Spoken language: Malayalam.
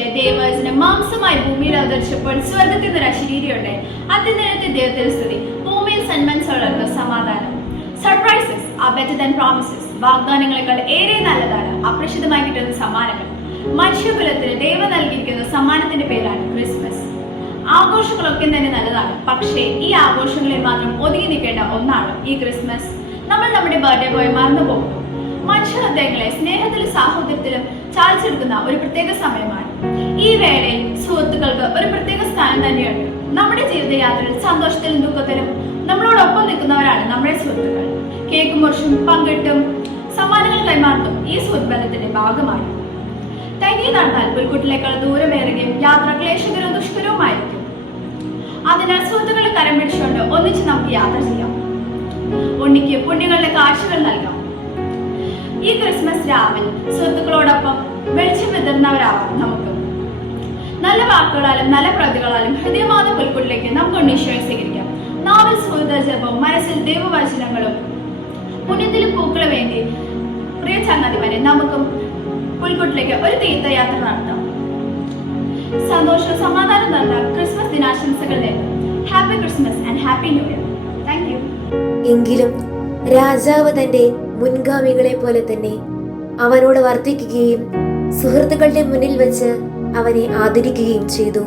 നോക്കിയ ദൈവവചനം മാംസമായി ഭൂമിയിൽ അവതരിച്ചപ്പോൾ സ്വർഗത്തിൽ നിന്ന് ഒരു അശരീരിയുണ്ട്. അത്യന്തരത്തെ ദൈവത്തിന്റെ സ്തുതി. ഭൂമിയിൽ സന്മനസ്സുള്ളവർക്ക് സമാധാനം. Surprises are better than promises. വാഗ്ദാനങ്ങളെക്കാൾ ഏറെ നല്ലതാണ് അപ്രതീക്ഷിതമായി കിട്ടുന്ന സമ്മാനങ്ങൾ. മനുഷ്യകുലത്തിന് ദൈവം നൽകിയിരിക്കുന്ന സമ്മാനത്തിന്റെ പേരാണ് ക്രിസ്മസ്. ആഘോഷങ്ങളൊക്കെ തന്നെ നല്ലതാണ്, പക്ഷേ ഈ ആഘോഷങ്ങളിൽ മാത്രം ഒതുങ്ങി നിൽക്കേണ്ട ഒന്നാണ് ഈ ക്രിസ്മസ്. നമ്മൾ നമ്മുടെ ബർത്ത്ഡേ ബോയ് മറന്നു പോകുന്നു. മനുഷ്യ ഹൃദയങ്ങളെ സ്നേഹത്തിലും സാഹോദര്യത്തിലും ചാലിച്ചെടുക്കുന്ന ഒരു പ്രത്യേക സമയമാണ്. ഈ വേളയിൽ സുഹൃത്തുക്കൾക്ക് ഒരു പ്രത്യേക സ്ഥാനം തന്നെയുണ്ട്. നമ്മുടെ ജീവിതയാത്രയിൽ സന്തോഷത്തിലും ദുഃഖത്തിലും നമ്മളോടൊപ്പം നിൽക്കുന്നവരാണ് നമ്മുടെ സുഹൃത്തുക്കൾ. കേക്ക് മുറിച്ചും പങ്കിട്ടും സമ്മാനങ്ങൾ കൈമാറും ഈ സുഹൃത്ബന്ധത്തിന്റെ ഭാഗമാണ്. തനിയെ നടന്നാൽ പുൽക്കൂട്ടിലേക്കാൾ ദൂരമേറുകയും യാത്ര ക്ലേശകരവും ദുഷ്കരവുമായിരിക്കും. അതിനാൽ സുഹൃത്തുക്കളെ കരം പിടിച്ചുകൊണ്ട് ഒന്നിച്ച് നമുക്ക് യാത്ര ചെയ്യാം. ഉണ്ണിക്ക് പുണ്യങ്ങളുടെ കാഴ്ചകൾ നൽകാം. ഈ ക്രിസ്മസ് രാവിൽ സുഹൃത്തുക്കളോടൊപ്പം വെളിച്ചം വിതറുന്നവരാവാം നമുക്ക്. നല്ല വാക്കുകളാലും നല്ല പ്രതികളാലും ഹൃദയമാത പുൽക്കൂട്ടിലേക്ക് നമുക്ക് ഉണ്ണീശ്വരനെ സ്വീകരിക്കാം. നാവിൽ സുഹൃതജപവും മനസ്സിൽ ദൈവവചനങ്ങളും പുണ്യത്തിലും പൂക്കളെ വേണ്ടി പ്രിയ ചങ്ങാതിമാരെ നമുക്കും പുൽക്കൂട്ടിലേക്ക് ഒരു തീർത്ഥയാത്ര നടത്താം. സന്തോഷവും സമാധാനം നിറഞ്ഞ ക്രിസ്മസ് ദിനാശംസകൾ നേരുന്നു. Happy Christmas and happy new year. Thank you. എങ്കിലും രാജാവ് തന്റെ മുൻഗാമികളെ പോലെ തന്നെ അവനോട് വർത്തിക്കുകയും സുഹൃത്തുക്കളുടെ മുന്നിൽ വെച്ച് അവനെ ആദരിക്കുകയും ചെയ്തു.